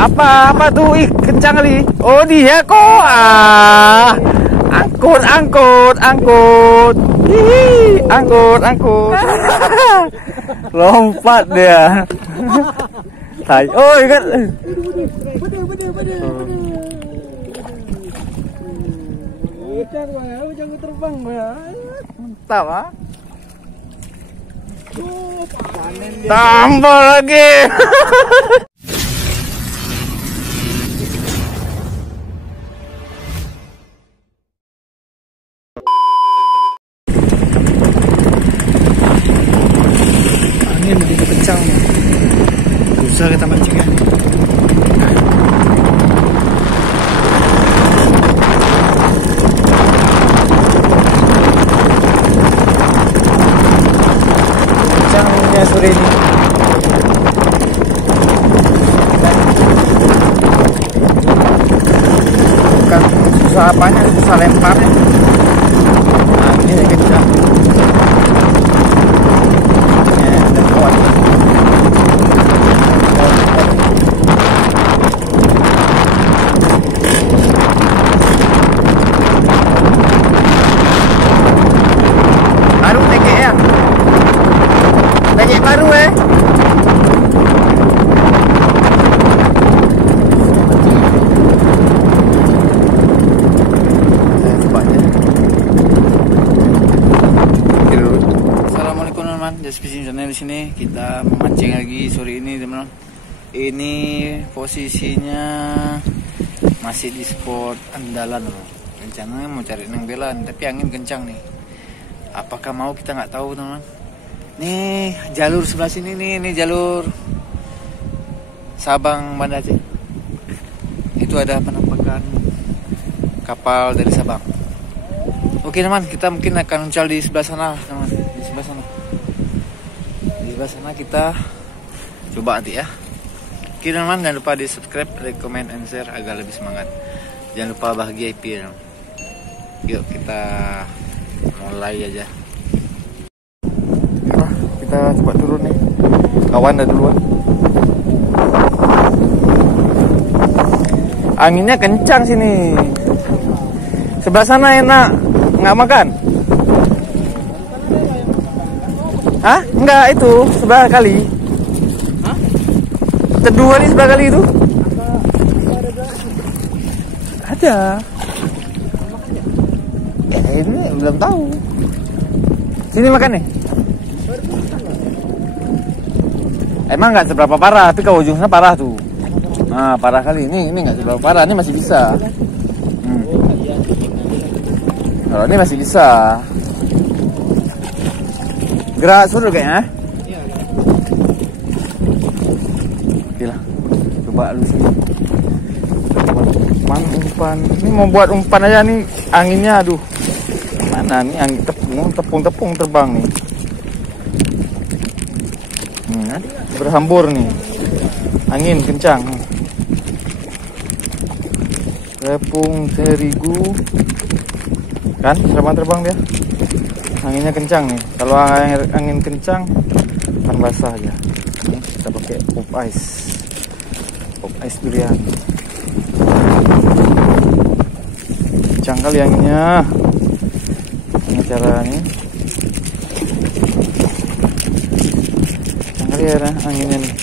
Apa tuh? Ih, kencang kali. Oh, dia kok. Angkut. Hihi, angkut. Lompat dia. Oh, ikan. Jangan terbang ya. Mantap, ah. Tambah lagi. Angin begitu kencang. Susah kita mancingnya. Kencangnya sore ini. Bukan susah apanya, susah lemparnya. Nah, ini yang kencang. Baru Assalamualaikum teman-teman, Just Fishing Channel di sini. Kita memancing lagi sore ini teman-teman. Ini posisinya masih di spot andalan. Rencananya mau cari neng belan, tapi angin kencang nih. Apakah mau, kita nggak tahu teman-teman. Nih jalur sebelah sini nih jalur Sabang Banda Aceh. Itu ada penampakan kapal dari Sabang. Oke teman, kita mungkin akan uncal di sebelah sana teman. Di sebelah sana kita coba nanti ya. Oke teman, jangan lupa di subscribe, like, comment, and share agar lebih semangat. Jangan lupa bahagia IP. Yuk kita mulai aja. Kita coba turun nih. Kawan dah duluan. Anginnya kencang sini. Sebelah sana enak. Nggak makan? Hah? Enggak, itu sebelah kali. Hah? Kedua nih sebelah kali itu. Ada. Ini belum tahu. Sini makan nih. Emang nggak seberapa parah, tapi ke ujungnya parah tuh. Nah, parah kali. Ini nggak seberapa parah, ini masih bisa. Kalau ini masih bisa. Gerak suruh kayaknya. Gila. Coba lu sini. Umpan. Ini mau buat umpan aja nih, anginnya aduh. Mana nih angin tepung terbang nih. Berhambur nih, angin kencang, tepung terigu kan terbang dia, anginnya kencang nih. Kalau angin kencang akan basah aja. Nih, kita pakai pop ice durian. Kencang kali anginnya. Ini caranya. Ya, anginnya nih.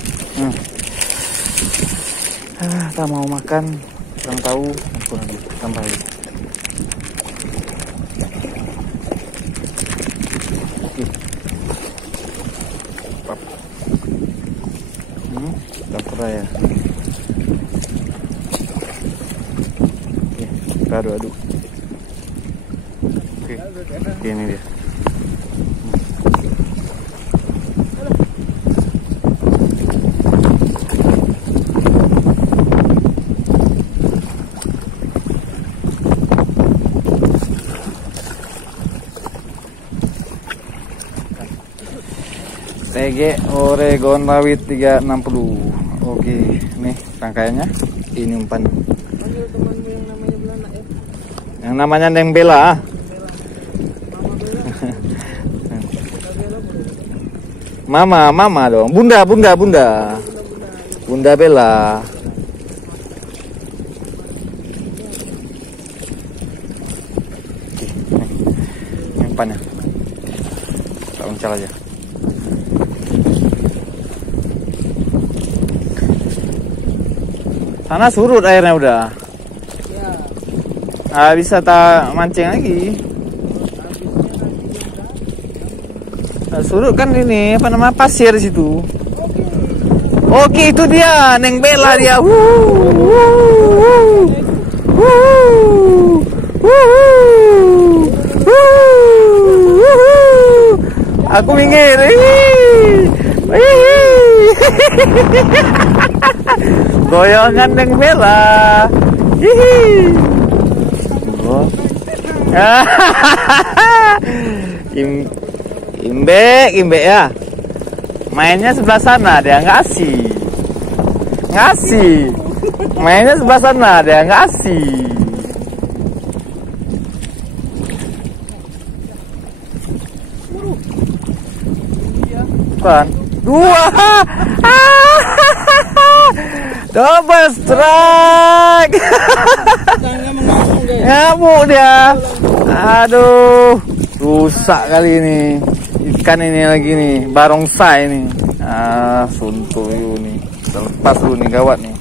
Tak mau makan, kurang tahu, kurang lagi, tambah lagi. Dapur ya. Kita aduk. Oke, ini dia. TG Oregon Rawit 360. Oke, nih rangkaiannya. Ini umpan. Panggil temanmu yang namanya Belana ya. Yang namanya Neng Bella. Mama dong. Bunda Bella. umpannya. Kita uncal aja. Sana surut airnya udah. Ya. Ah, bisa tak mancing lagi. Nah, surut kan ini apa nama pasir di situ. Oke, itu dia Neng Bella dia. Aku minggir. Goyongan Neng Bella. Imbe ya. Mainnya sebelah sana, dia ngasih. Mainnya sebelah sana, dia ngasih. Kan? 2. Double strike. Ngamuk dia. Aduh, rusak kali ini. Ikan ini lagi nih, barongsai ini. Suntuk ini. Lepas dulu nih, gawat nih.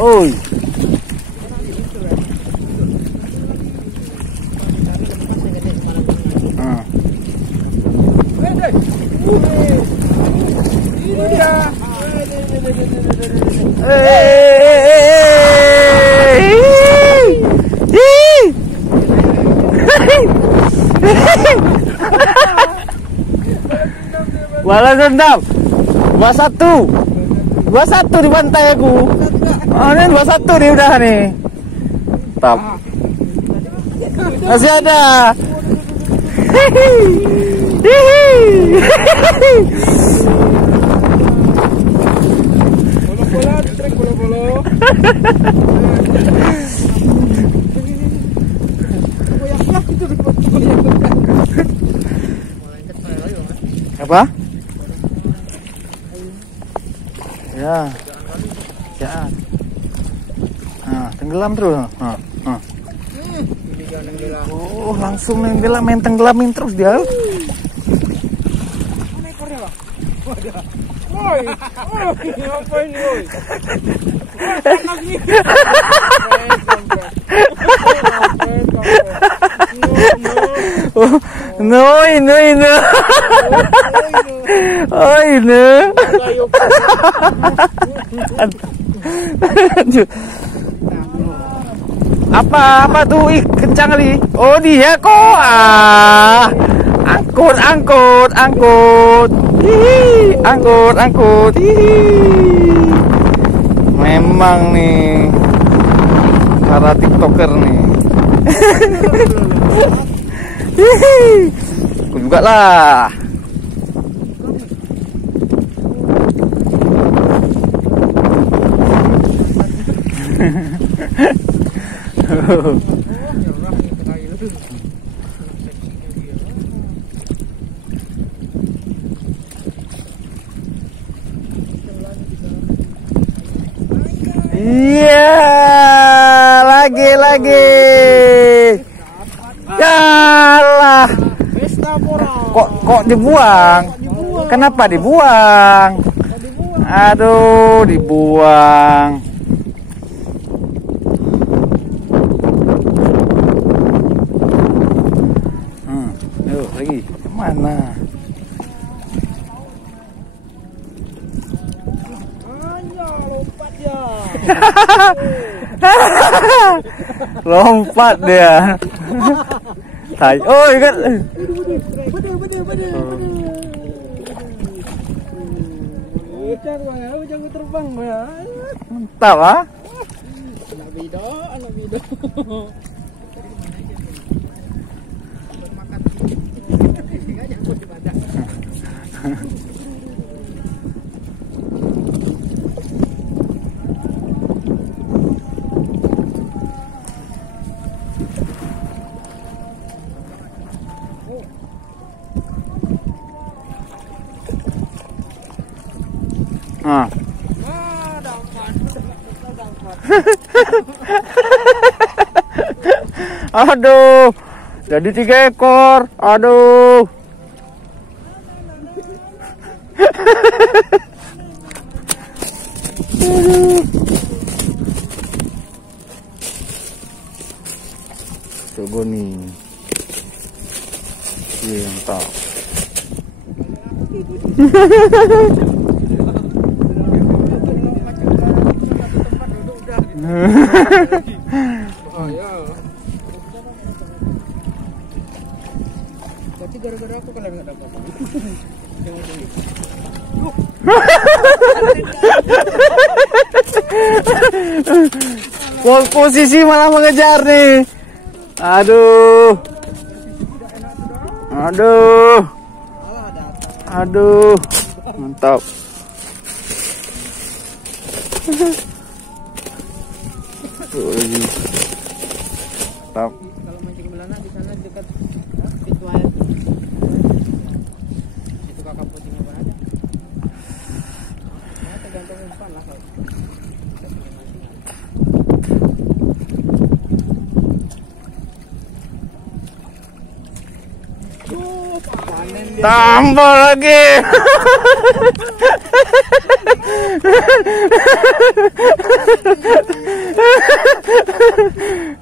Oi. Balas dendam. 21 dibantai aku. Ini 21 dia udah nih. Tap. Masih ada. Apa? Ya. Nah, tenggelam terus. Oh, langsung tenggelam, main tenggelamin terus dia. Woi, apa ini, woi? No, ini. Oh, ini. Apa tuh? Ih, kencang kali. Oh, dia kok. Angkut. Angkut. Memang nih para TikToker nih. Aku juga lah. Iya, lagi. Yalah. Kok dibuang? Kenapa dibuang? Aduh, dibuang. Yuk lagi. Kemana? Lompat dia. Oh, ikan. Jangan terbang ya. Mantap ah. Anak bido. Aduh, jadi 3 ekor. Aduh. Coba nih. Iya, mantap. Oh ya. Tapi gara-gara aku kalian nggak dapat. Posisi malah mengejar nih. Aduh. Aduh. Aduh. Mantap. Tuh lagi. Mantap. Kalau mancing belana di sana dekat pintu air. Itu kakak posting apa aja. Ya, tergantung umpan lah kalau. Tambah lagi.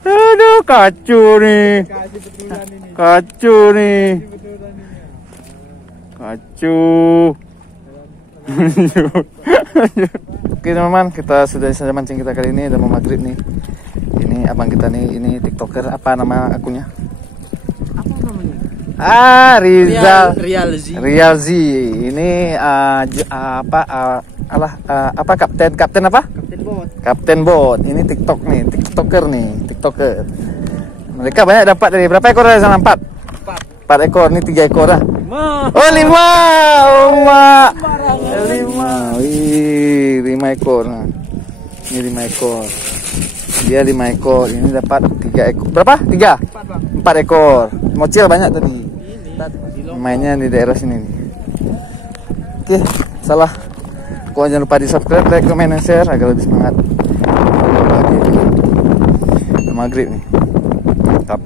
Aduh, kacau nih. Kacau nih. Kacau. Oke teman-teman, kita sudah selesai mancing kita kali ini. Udah mau maghrib nih. Ini abang kita nih, ini tiktoker. Apa nama akunnya? Apa namanya? Rizal Rialzi. Rialzi. Ini apa kapten apa? Kapten bot. Kapten bot. Ini TikTok nih, tiktoker. Mereka banyak dapat dari berapa ekor dari sana? 4 ekor. Ini 3 ekor lah. 5. Oh 5. Oh mak. 5. Wih, 5 ekor. Nah. Ini 5 ekor. Dia 5 ekor. Ini dapat 3 ekor. Berapa? 3? 4 ekor. Mocil banyak tadi. Mainnya di daerah sini nih. Oke, salah. Kau jangan lupa di subscribe, like, comment, dan share agar lebih semangat. Maghrib nih. Mantap.